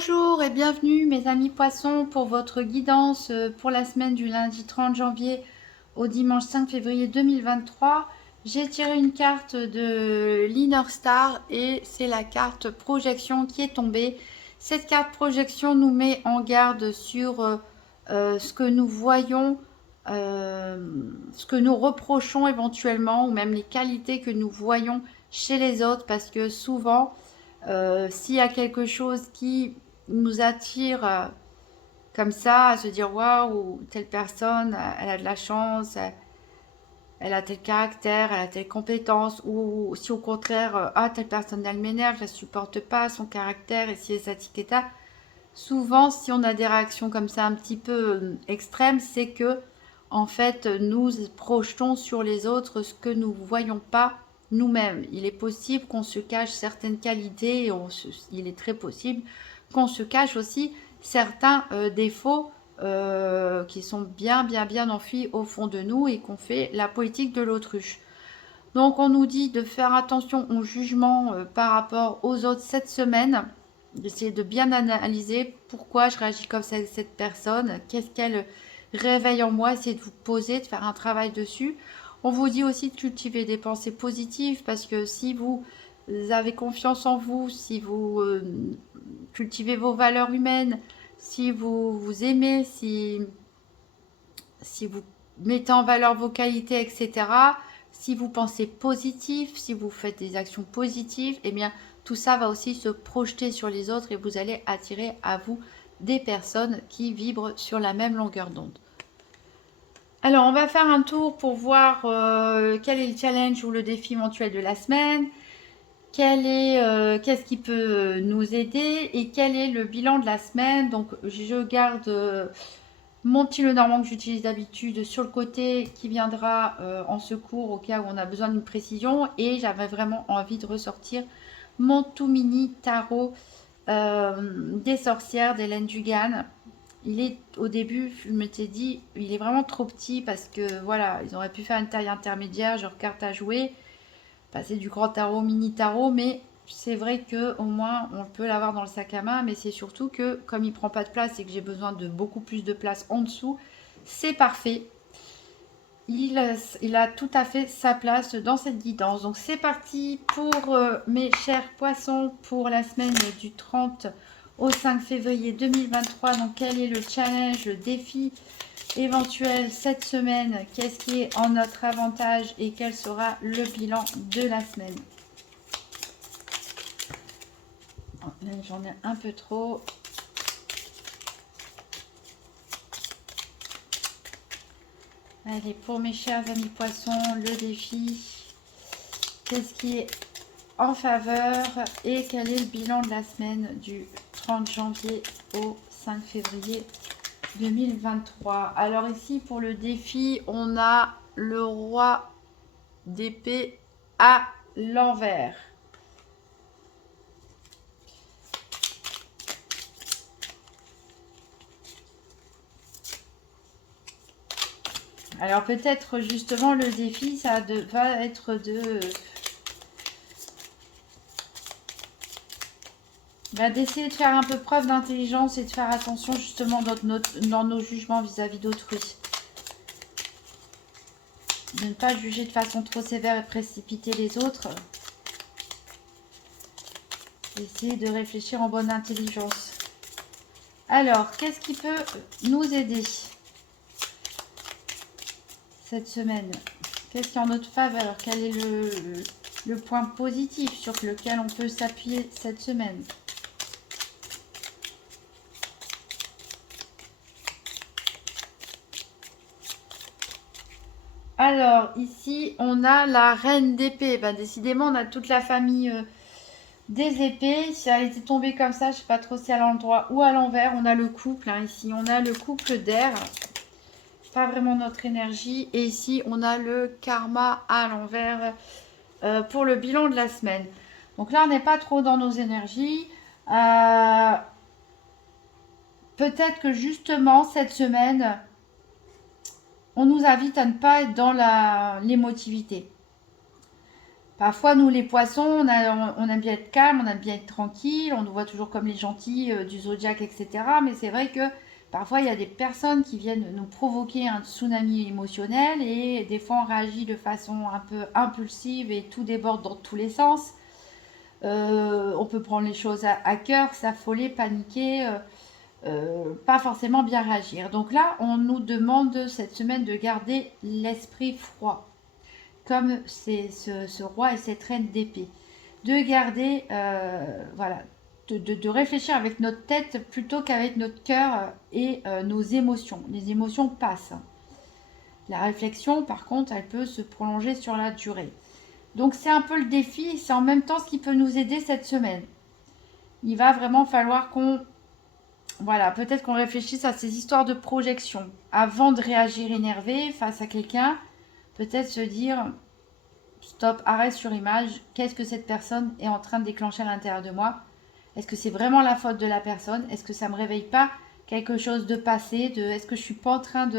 Bonjour et bienvenue mes amis poissons pour votre guidance pour la semaine du lundi 30 janvier au dimanche 5 février 2023. J'ai tiré une carte de l'Inner Star et c'est la carte projection qui est tombée. Cette carte projection nous met en garde sur ce que nous voyons, ce que nous reprochons éventuellement ou même les qualités que nous voyons chez les autres parce que souvent s'il y a quelque chose qui nous attire comme ça, à se dire waouh, telle personne, elle a de la chance, elle a tel caractère, elle a telle compétence, ou si au contraire, ah, telle personne elle m'énerve, je ne supporte pas son caractère, et si ça, tic, souvent, si on a des réactions comme ça un petit peu extrêmes, c'est que en fait, nous projetons sur les autres ce que nous ne voyons pas nous-mêmes. Il est possible qu'on se cache certaines qualités et il est très possible qu'on se cache aussi certains défauts qui sont bien enfuis au fond de nous et qu'on fait la politique de l'autruche. Donc on nous dit de faire attention au jugement par rapport aux autres cette semaine, d'essayer de bien analyser pourquoi je réagis comme ça avec cette personne, qu'est-ce qu'elle réveille en moi, essayer de vous poser, de faire un travail dessus. On vous dit aussi de cultiver des pensées positives parce que si vous avez confiance en vous, si vous cultivez vos valeurs humaines, si vous vous aimez, si vous mettez en valeur vos qualités, etc., si vous pensez positif, si vous faites des actions positives, eh bien, tout ça va aussi se projeter sur les autres et vous allez attirer à vous des personnes qui vibrent sur la même longueur d'onde. Alors, on va faire un tour pour voir quel est le challenge ou le défi mensuel de la semaine, qu'est-ce qui peut nous aider et quel est le bilan de la semaine. Donc, je garde mon petit Lenormand que j'utilise d'habitude sur le côté qui viendra en secours au cas où on a besoin d'une précision. Et j'avais vraiment envie de ressortir mon tout mini tarot des sorcières d'Hélène Dugan. Il est au début, je m'étais dit, il est vraiment trop petit parce que voilà, ils auraient pu faire une taille intermédiaire, genre carte à jouer, passer du grand tarot, mini tarot, mais c'est vrai que au moins on peut l'avoir dans le sac à main, mais c'est surtout que comme il prend pas de place et que j'ai besoin de beaucoup plus de place en dessous, c'est parfait. Il a tout à fait sa place dans cette guidance. Donc c'est parti pour mes chers poissons pour la semaine du 30 au 5 février 2023. Donc quel est le challenge, le défi éventuel cette semaine? Qu'est-ce qui est en notre avantage et quel sera le bilan de la semaine? J'en ai un peu trop. Allez, pour mes chers amis poissons, le défi. Qu'est-ce qui est en faveur et quel est le bilan de la semaine du 30 janvier au 5 février 2023? Alors ici, pour le défi, on a le roi d'épée à l'envers. Alors peut-être justement le défi, ça va être d'essayer de faire un peu preuve d'intelligence et de faire attention justement dans nos jugements vis-à-vis d'autrui. De ne pas juger de façon trop sévère et précipiter les autres. Essayer de réfléchir en bonne intelligence. Alors, qu'est-ce qui peut nous aider cette semaine? Qu'est-ce qui est en notre faveur? Quel est le point positif sur lequel on peut s'appuyer cette semaine? Alors, ici, on a la reine d'épée. Ben, décidément, on a toute la famille des épées. Si elle était tombée comme ça, je ne sais pas trop si à l'endroit ou à l'envers. On a le couple, hein, ici. On a le couple d'air. Pas vraiment notre énergie. Et ici, on a le karma à l'envers pour le bilan de la semaine. Donc là, on n'est pas trop dans nos énergies. Peut-être que justement, cette semaine, on nous invite à ne pas être dans l'émotivité. Parfois, nous, les poissons, on aime bien être calme, on aime bien être tranquille, on nous voit toujours comme les gentils du zodiaque, etc. Mais c'est vrai que parfois, il y a des personnes qui viennent nous provoquer un tsunami émotionnel et des fois, on réagit de façon un peu impulsive et tout déborde dans tous les sens. On peut prendre les choses à cœur, s'affoler, paniquer, pas forcément bien réagir. Donc là, on nous demande cette semaine de garder l'esprit froid comme c'est ce roi et cette reine d'épée. De garder, voilà, de réfléchir avec notre tête plutôt qu'avec notre cœur et nos émotions. Les émotions passent. La réflexion, par contre, elle peut se prolonger sur la durée. Donc c'est un peu le défi, c'est en même temps ce qui peut nous aider cette semaine. Il va vraiment falloir qu'on, voilà, peut-être qu'on réfléchisse à ces histoires de projection. Avant de réagir énervé face à quelqu'un, peut-être se dire, stop, arrêt sur image, qu'est-ce que cette personne est en train de déclencher à l'intérieur de moi? Est-ce que c'est vraiment la faute de la personne? Est-ce que ça ne me réveille pas quelque chose de passé? Est-ce que je ne suis pas en train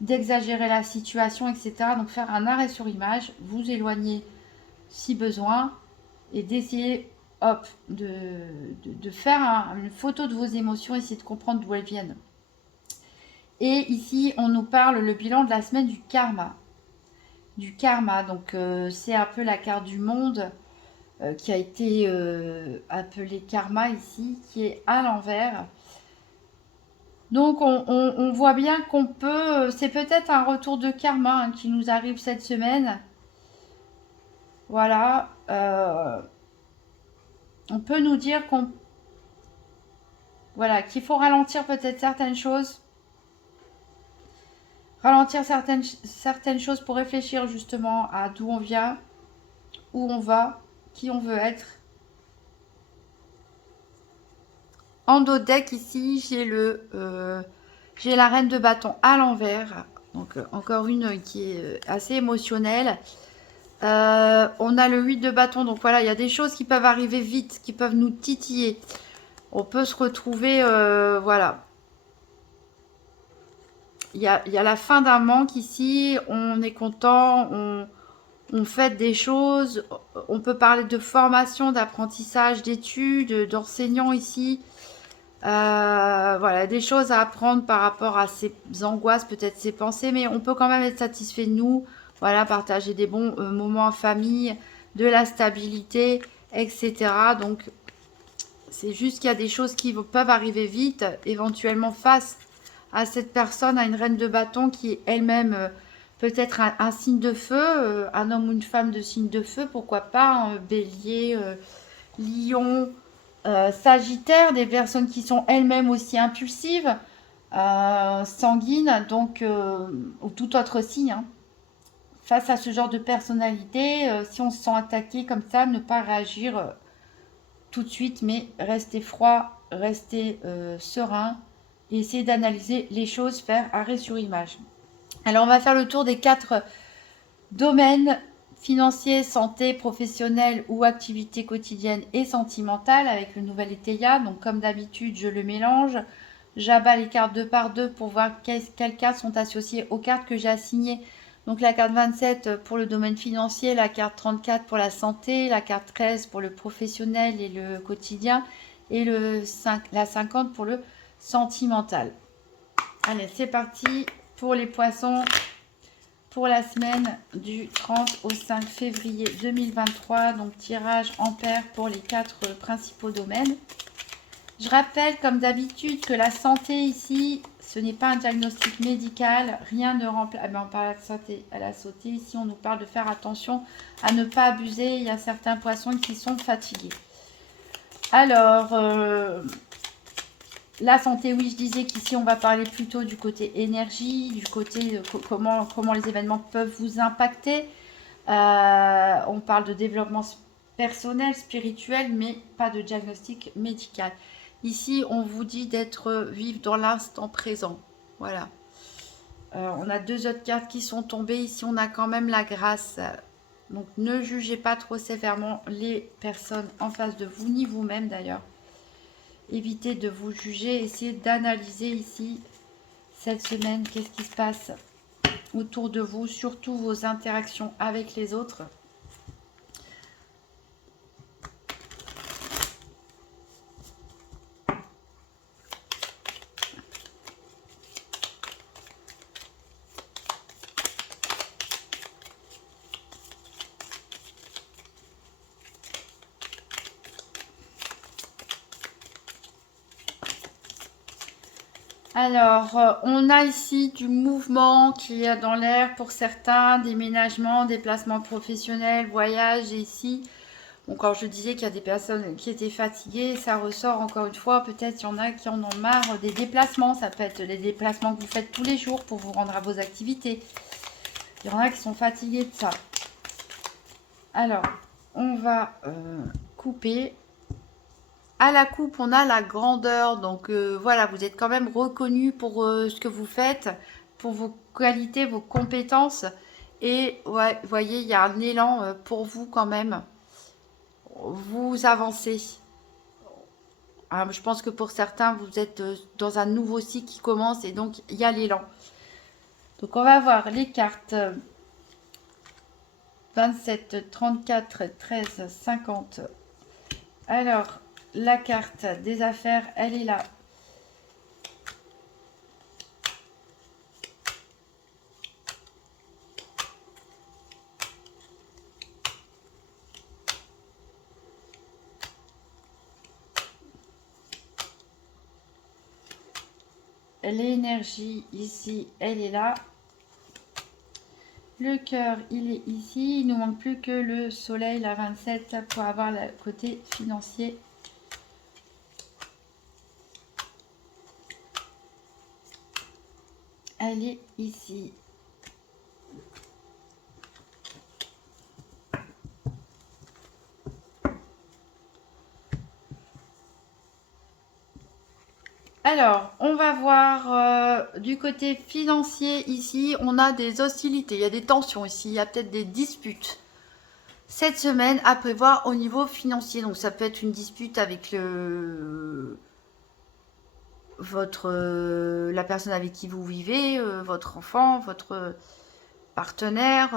d'exagérer la situation, etc. Donc faire un arrêt sur image, vous éloigner si besoin et d'essayer, hop, de faire une photo de vos émotions, essayer de comprendre d'où elles viennent. Et ici, on nous parle le bilan de la semaine du karma. Du karma, donc c'est un peu la carte du monde qui a été appelée karma ici, qui est à l'envers. Donc on voit bien qu'on peut, c'est peut-être un retour de karma qui nous arrive cette semaine. Voilà, on peut nous dire qu'on, voilà, qu'il faut ralentir peut-être certaines choses. Ralentir certaines choses pour réfléchir justement à d'où on vient, où on va, qui on veut être. En dos deck ici, j'ai la reine de bâton à l'envers. Donc encore une qui est assez émotionnelle. On a le 8 de bâton. Donc voilà, il y a des choses qui peuvent arriver vite, qui peuvent nous titiller. On peut se retrouver, voilà. Il y a la fin d'un manque ici. On est content, on fait des choses. On peut parler de formation, d'apprentissage, d'études, d'enseignants ici. Voilà, des choses à apprendre par rapport à ses angoisses, peut-être ses pensées, mais on peut quand même être satisfait de nous. Voilà, partager des bons moments en famille, de la stabilité, etc. Donc, c'est juste qu'il y a des choses qui peuvent arriver vite, éventuellement face à cette personne, à une reine de bâton qui est elle-même peut-être un signe de feu, un homme ou une femme de signe de feu, pourquoi pas, bélier, lion, Sagittaire, des personnes qui sont elles-mêmes aussi impulsives, sanguines, donc, ou tout autre signe. Hein. Face à ce genre de personnalité, si on se sent attaqué comme ça, ne pas réagir tout de suite, mais rester froid, rester serein, et essayer d'analyser les choses, faire arrêt sur image. Alors on va faire le tour des 4 domaines: financier, santé, professionnel ou activité quotidienne et sentimentale avec le nouvel Eteia. Donc comme d'habitude, je le mélange. J'abats les cartes 2 par 2 pour voir quelles cartes sont associées aux cartes que j'ai assignées. Donc la carte 27 pour le domaine financier, la carte 34 pour la santé, la carte 13 pour le professionnel et le quotidien et la 50 pour le sentimental. Allez, c'est parti pour les poissons. Pour la semaine du 30 au 5 février 2023, donc tirage en paire pour les 4 principaux domaines. Je rappelle comme d'habitude que la santé ici, ce n'est pas un diagnostic médical, rien ne remplace, on parle de santé, elle a sauté, ici on nous parle de faire attention à ne pas abuser, il y a certains poissons qui sont fatigués. Alors, la santé, oui, je disais qu'ici, on va parler plutôt du côté énergie, du côté de comment les événements peuvent vous impacter. On parle de développement personnel, spirituel, mais pas de diagnostic médical. Ici, on vous dit d'être vivre dans l'instant présent. Voilà. On a 2 autres cartes qui sont tombées. Ici, on a quand même la grâce. Donc, ne jugez pas trop sévèrement les personnes en face de vous, ni vous-même d'ailleurs. Évitez de vous juger, essayez d'analyser ici, cette semaine, qu'est-ce qui se passe autour de vous, surtout vos interactions avec les autres. Alors, on a ici du mouvement qui est dans l'air pour certains, déménagement, déplacement professionnel, voyage. Et ici, bon, quand je disais qu'il y a des personnes qui étaient fatiguées, ça ressort encore une fois. Peut-être qu'il y en a qui en ont marre des déplacements. Ça peut être les déplacements que vous faites tous les jours pour vous rendre à vos activités. Il y en a qui sont fatigués de ça. Alors, on va couper. À la coupe, on a la grandeur. Donc voilà, vous êtes quand même reconnu pour ce que vous faites, pour vos qualités, vos compétences. Et ouais, vous voyez, il y a un élan pour vous quand même. Vous avancez. Alors, je pense que pour certains, vous êtes dans un nouveau cycle qui commence et donc il y a l'élan. Donc on va voir les cartes 27, 34, 13, 50. Alors, la carte des affaires, elle est là. L'énergie ici, elle est là. Le cœur, il est ici. Il ne nous manque plus que le soleil, la 27, pour avoir le côté financier. Elle est ici. Alors, on va voir du côté financier ici, on a des hostilités, il y a des tensions ici, il y a peut-être des disputes. Cette semaine à prévoir au niveau financier, donc ça peut être une dispute avec la personne avec qui vous vivez, votre enfant, votre partenaire,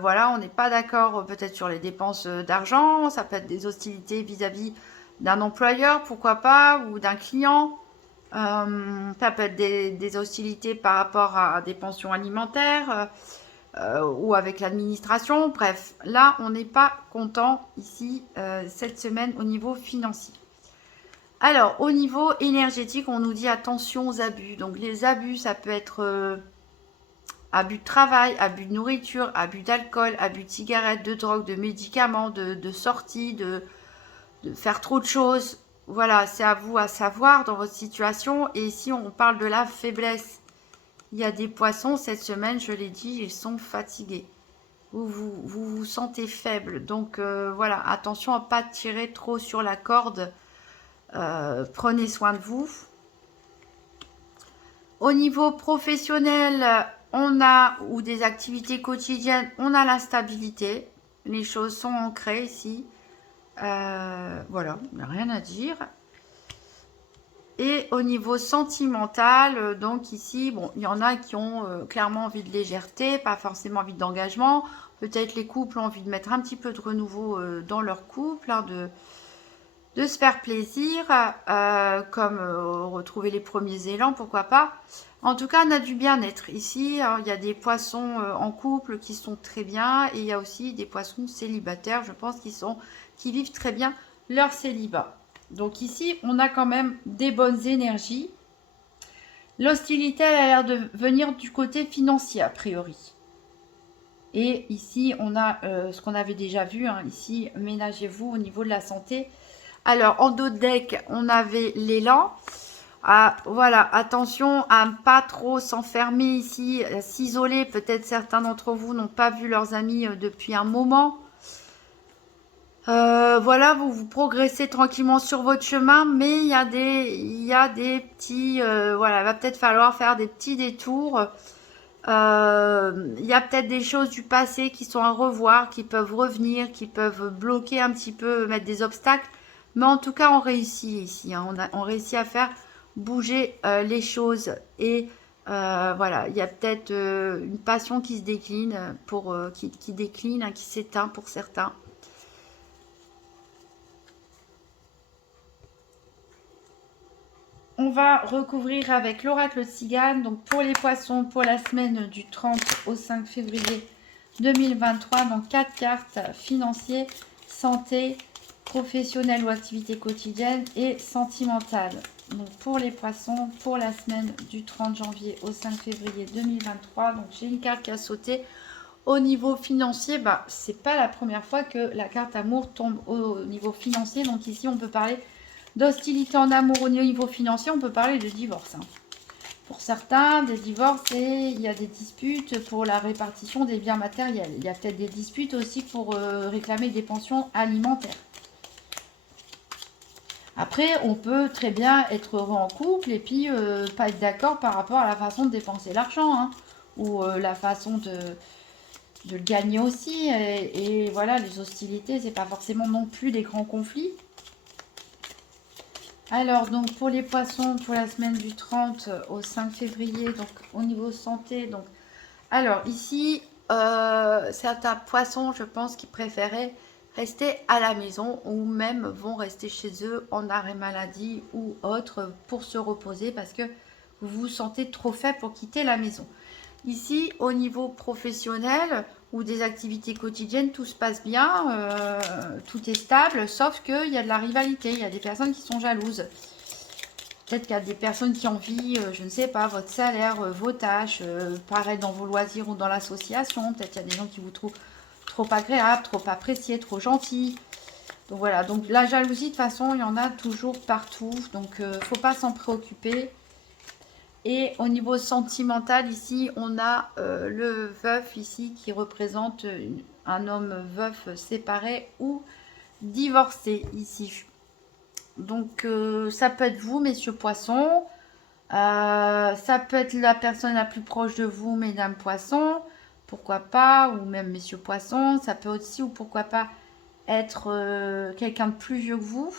voilà, on n'est pas d'accord peut-être sur les dépenses d'argent, ça peut être des hostilités vis-à-vis d'un employeur, pourquoi pas, ou d'un client. Ça peut être des hostilités par rapport à des pensions alimentaires ou avec l'administration. Bref, là, on n'est pas content ici cette semaine au niveau financier. Alors, au niveau énergétique, on nous dit attention aux abus. Donc, les abus, ça peut être abus de travail, abus de nourriture, abus d'alcool, abus de cigarettes, de drogue, de médicaments, de sorties, de faire trop de choses. Voilà, c'est à vous à savoir dans votre situation. Et ici, on parle de la faiblesse. Il y a des poissons, cette semaine, je l'ai dit, ils sont fatigués. Vous sentez faible. Donc voilà, attention à ne pas tirer trop sur la corde. Prenez soin de vous. Au niveau professionnel, on a, ou des activités quotidiennes, on a la stabilité. Les choses sont ancrées ici. Voilà, il n'y a rien à dire. Et au niveau sentimental, donc ici, bon, il y en a qui ont clairement envie de légèreté, pas forcément envie d'engagement. Peut-être les couples ont envie de mettre un petit peu de renouveau dans leur couple, hein, de se faire plaisir, comme retrouver les premiers élans, pourquoi pas. En tout cas, on a du bien-être. Ici, hein, il y a des poissons en couple qui sont très bien et il y a aussi des poissons célibataires, je pense, qui vivent très bien leur célibat. Donc ici, on a quand même des bonnes énergies. L'hostilité, elle a l'air de venir du côté financier, a priori. Et ici, on a ce qu'on avait déjà vu. Hein, ici, ménagez-vous au niveau de la santé. Alors, en dos de deck, on avait l'élan. Ah, voilà, attention à ne pas trop s'enfermer ici, s'isoler. Peut-être certains d'entre vous n'ont pas vu leurs amis depuis un moment. Voilà, vous progressez tranquillement sur votre chemin, mais il y a des petits, voilà, il va peut-être falloir faire des petits détours. Il y a peut-être des choses du passé qui sont à revoir, qui peuvent revenir, qui peuvent bloquer un petit peu, mettre des obstacles. Mais en tout cas, on réussit ici, hein. On réussit à faire bouger les choses. Et voilà, il y a peut-être une passion qui se décline, qui décline, hein, qui s'éteint pour certains. On va recouvrir avec l'oracle de Cigane. Donc pour les poissons, pour la semaine du 30 au 5 février 2023, donc 4 cartes financiers, santé, professionnelle ou activité quotidienne et sentimentale. Donc pour les poissons, pour la semaine du 30 janvier au 5 février 2023. Donc j'ai une carte qui a sauté. Au niveau financier, bah, c'est pas la première fois que la carte amour tombe au niveau financier. Donc ici, on peut parler d'hostilité en amour au niveau financier. On peut parler de divorce. Pour certains, des divorces, et il y a des disputes pour la répartition des biens matériels. Il y a peut-être des disputes aussi pour réclamer des pensions alimentaires. Après, on peut très bien être heureux en couple et puis pas être d'accord par rapport à la façon de dépenser l'argent, hein, ou la façon de le gagner aussi. Et voilà, les hostilités, c'est pas forcément non plus des grands conflits. Alors, donc pour les poissons, pour la semaine du 30 au 5 février, donc au niveau santé, donc alors ici, certains poissons, je pense, qui préféraient rester à la maison ou même vont rester chez eux en arrêt maladie ou autre pour se reposer parce que vous vous sentez trop faible pour quitter la maison. Ici, au niveau professionnel ou des activités quotidiennes, tout se passe bien, tout est stable, sauf qu'il y a de la rivalité, il y a des personnes qui sont jalouses. Peut-être qu'il y a des personnes qui envient, je ne sais pas, votre salaire, vos tâches, pareil dans vos loisirs ou dans l'association. Peut-être qu'il y a des gens qui vous trouvent trop agréable, trop apprécié, trop gentil. Donc voilà, donc la jalousie, de toute façon, il y en a toujours partout. Donc, il ne faut pas s'en préoccuper. Et au niveau sentimental, ici, on a le veuf ici qui représente un homme veuf séparé ou divorcé ici. Donc, ça peut être vous, messieurs poissons. Ça peut être la personne la plus proche de vous, mesdames poissons. Pourquoi pas, ou même messieurs poissons. Ça peut aussi, ou pourquoi pas, être quelqu'un de plus vieux que vous.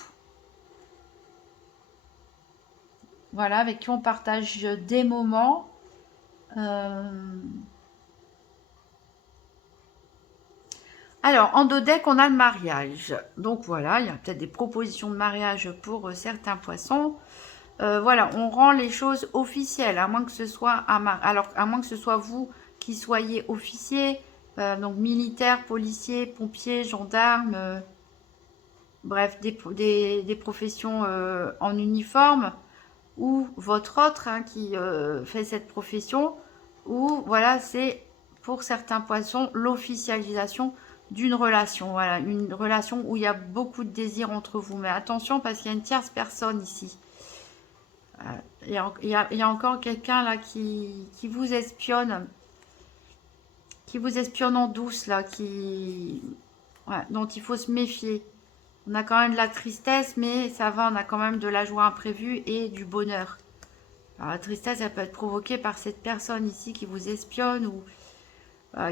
Voilà, avec qui on partage des moments. Alors, en dos deck, on a le mariage. Donc voilà, il y a peut-être des propositions de mariage pour certains poissons. Voilà, on rend les choses officielles, à moins que ce soit alors à moins que ce soit vous qui soyez officier, donc militaire, policier, pompier, gendarme, bref, des professions en uniforme, ou votre autre hein, qui fait cette profession, ou voilà, c'est pour certains poissons l'officialisation d'une relation. Voilà, une relation où il y a beaucoup de désir entre vous. Mais attention parce qu'il y a une tierce personne ici. Il y a encore quelqu'un là qui vous espionne. Qui vous espionne en douce là. Ouais, dont il faut se méfier. On a quand même de la tristesse, mais ça va, on a quand même de la joie imprévue et du bonheur. Alors, la tristesse, elle peut être provoquée par cette personne ici qui vous espionne ou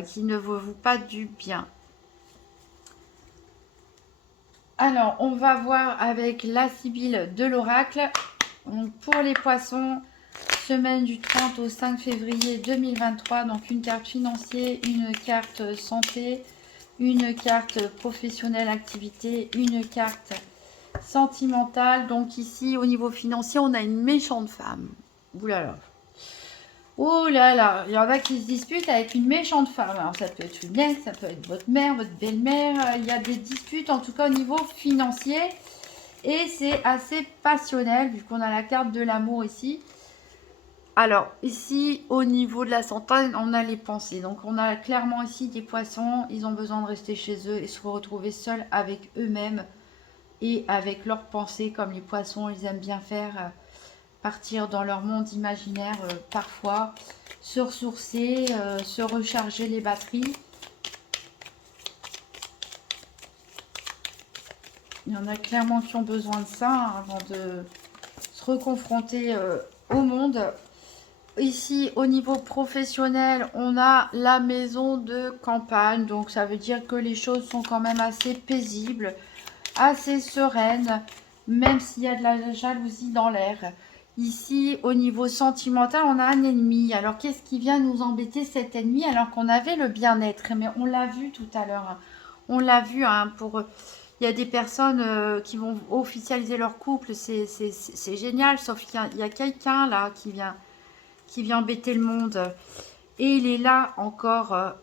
qui ne vous pas du bien. Alors, on va voir avec la Sibylle de l'oracle. Donc, pour les poissons, semaine du 30 au 5 février 2023. Donc, une carte financière, une carte santé, une carte professionnelle activité, une carte sentimentale. Donc, ici, au niveau financier, on a une méchante femme. Ouh là là. Oh là là, il y en a qui se disputent avec une méchante femme. Alors ça peut être une ex, ça peut être votre mère, votre belle-mère. Il y a des disputes en tout cas au niveau financier. Et c'est assez passionnel vu qu'on a la carte de l'amour ici. Alors ici au niveau de la santé, on a les pensées. Donc on a clairement ici des poissons. Ils ont besoin de rester chez eux et se retrouver seuls avec eux-mêmes. Et avec leurs pensées comme les poissons, ils aiment bien faire... partir dans leur monde imaginaire parfois, se ressourcer, se recharger les batteries. Il y en a clairement qui ont besoin de ça hein, avant de se reconfronter au monde. Ici, au niveau professionnel, on a la maison de campagne. Donc, ça veut dire que les choses sont quand même assez paisibles, assez sereines, même s'il y a de la jalousie dans l'air. Ici, au niveau sentimental, on a un ennemi. Alors, qu'est-ce qui vient nous embêter cet ennemi alors qu'on avait le bien-être? Mais on l'a vu tout à l'heure. Hein. On l'a vu. Hein, il y a des personnes qui vont officialiser leur couple. C'est génial. Sauf qu'il y a quelqu'un là qui vient embêter le monde. Et il est là encore.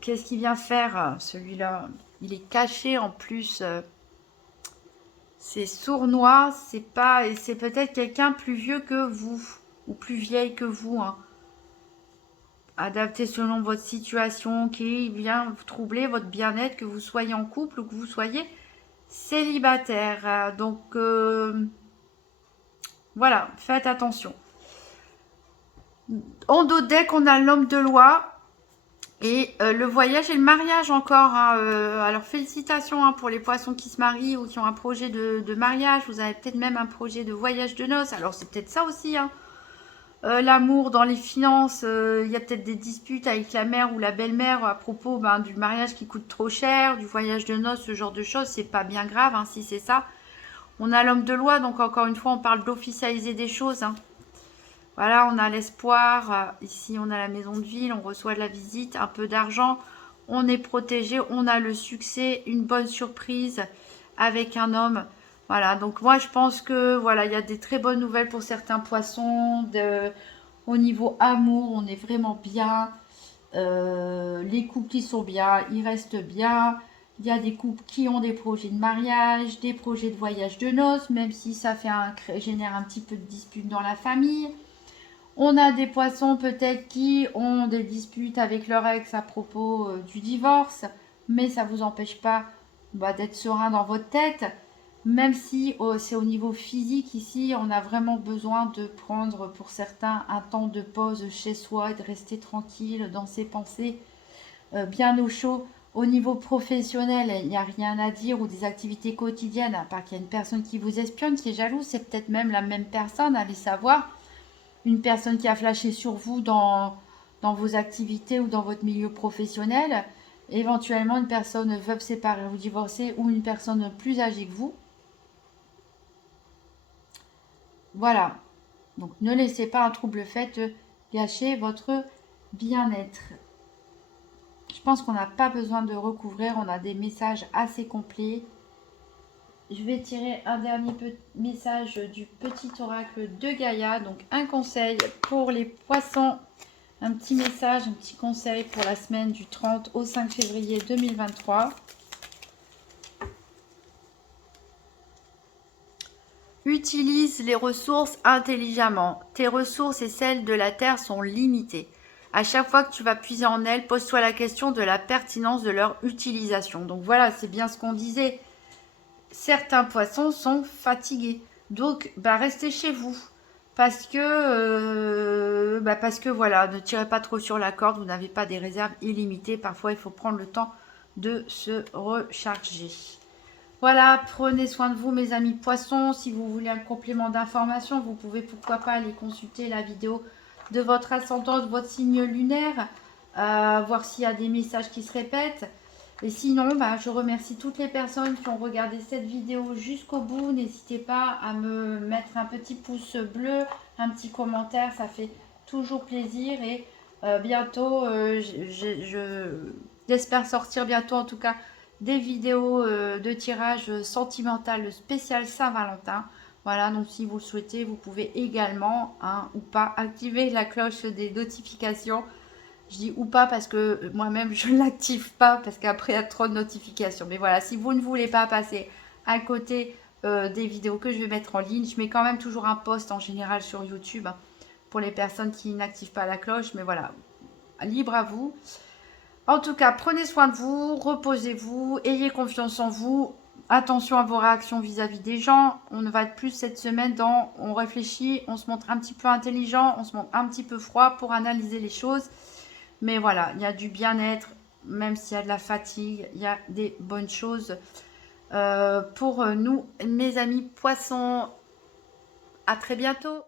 Qu'est-ce qu'il vient faire celui-là? Il est caché en plus. C'est sournois, c'est pas, et c'est peut-être quelqu'un plus vieux que vous ou plus vieille que vous, hein. Adapté selon votre situation qui vient vous troubler votre bien-être, que vous soyez en couple ou que vous soyez célibataire. Donc voilà, faites attention. En dos de deck, on a l'homme de loi. Et le voyage et le mariage encore, hein, alors félicitations, hein, pour les poissons qui se marient ou qui ont un projet de mariage. Vous avez peut-être même un projet de voyage de noces. Alors c'est peut-être ça aussi, hein. L'amour dans les finances, il y a peut-être des disputes avec la mère ou la belle-mère à propos du mariage qui coûte trop cher, du voyage de noces, ce genre de choses. C'est pas bien grave, hein, si c'est ça. On a l'homme de loi, donc encore une fois on parle d'officialiser des choses, hein. Voilà, on a l'espoir. Ici, on a la maison de ville, on reçoit de la visite, un peu d'argent. On est protégé, on a le succès, une bonne surprise avec un homme. Voilà, donc moi, je pense que voilà, il y a des très bonnes nouvelles pour certains poissons. Au niveau amour, on est vraiment bien. Les couples qui sont bien, ils restent bien. Il y a des couples qui ont des projets de mariage, des projets de voyage de noces, même si ça génère un petit peu de dispute dans la famille. On a des poissons peut-être qui ont des disputes avec leur ex à propos du divorce, mais ça ne vous empêche pas d'être serein dans votre tête, même si c'est au niveau physique ici, on a vraiment besoin de prendre pour certains un temps de pause chez soi et de rester tranquille dans ses pensées, bien au chaud. Au niveau professionnel, il n'y a rien à dire, ou des activités quotidiennes, à part qu'il y a une personne qui vous espionne, qui est jalouse, c'est peut-être même la même personne, allez savoir. Une personne qui a flashé sur vous dans vos activités ou dans votre milieu professionnel, éventuellement une personne veuve séparée ou divorcée ou une personne plus âgée que vous. Voilà, donc ne laissez pas un trouble fait gâcher votre bien-être. Je pense qu'on n'a pas besoin de recouvrir, on a des messages assez complets. Je vais tirer un dernier message du petit oracle de Gaïa. Donc un conseil pour les poissons, un petit message, un petit conseil pour la semaine du 30 au 5 février 2023. Utilise les ressources intelligemment. Tes ressources et celles de la Terre sont limitées. À chaque fois que tu vas puiser en elles, pose-toi la question de la pertinence de leur utilisation. Donc voilà, c'est bien ce qu'on disait. Certains poissons sont fatigués. Donc, restez chez vous. Parce que voilà, ne tirez pas trop sur la corde. Vous n'avez pas des réserves illimitées. Parfois, il faut prendre le temps de se recharger. Voilà, prenez soin de vous, mes amis poissons. Si vous voulez un complément d'information, vous pouvez pourquoi pas aller consulter la vidéo de votre ascendant, de votre signe lunaire. Voir s'il y a des messages qui se répètent. Et sinon, je remercie toutes les personnes qui ont regardé cette vidéo jusqu'au bout. N'hésitez pas à me mettre un petit pouce bleu, un petit commentaire, ça fait toujours plaisir. Et bientôt, j'espère sortir bientôt en tout cas des vidéos de tirage sentimental spécial Saint-Valentin. Voilà, donc si vous le souhaitez, vous pouvez également, ou pas, activer la cloche des notifications. Je dis ou pas parce que moi-même je ne l'active pas parce qu'après il y a trop de notifications. Mais voilà, si vous ne voulez pas passer à côté des vidéos que je vais mettre en ligne, je mets quand même toujours un post en général sur YouTube pour les personnes qui n'activent pas la cloche. Mais voilà, libre à vous. En tout cas, prenez soin de vous, reposez-vous, ayez confiance en vous. Attention à vos réactions vis-à-vis des gens. On va être plus cette semaine dans on réfléchit, on se montre un petit peu intelligent, on se montre un petit peu froid pour analyser les choses. Mais voilà, il y a du bien-être, même s'il y a de la fatigue, il y a des bonnes choses pour nous, mes amis poissons. À très bientôt.